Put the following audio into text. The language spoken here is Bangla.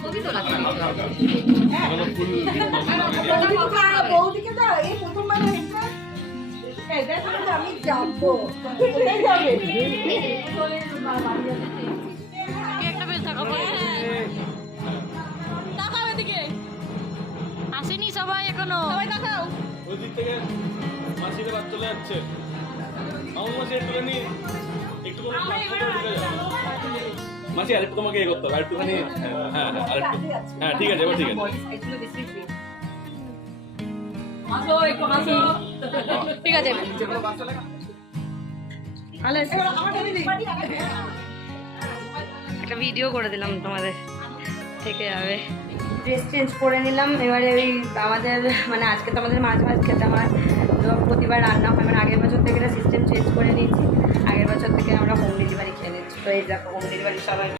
ছবি তোলা বৌদিকে দাও, এই প্রথমবার হয়েছে। দেখো আমি যাবো, কোথায় যাবে? আসেনি সবাই এখনো। ওই দিক থেকে মাসিদের বাদ চলে যাচ্ছে। আমার মাসি একটুখানি মাসি আরেকটু তোমাকে করতে হবে, আরেকটুখানি। হ্যাঁ আরেকটু, হ্যাঁ ঠিক আছে, এবার ঠিক আছে। ঠিক আছে, একটা ভিডিও করে দিলাম তোমাদের, থেকে যাবে। ড্রেস চেঞ্জ করে নিলাম। এবারে ওই আমাদের মানে আজকে তো আমাদের মাছ খেতে হয়, তো প্রতিবার রান্না হয়। মানে আগের বছর থেকে সিস্টেম চেঞ্জ করে নিয়েছি, আগের বছর থেকে আমরা হোম ডেলিভারি খেয়ে নিচ্ছি। তো এই দেখো হোম ডেলিভারি সবাই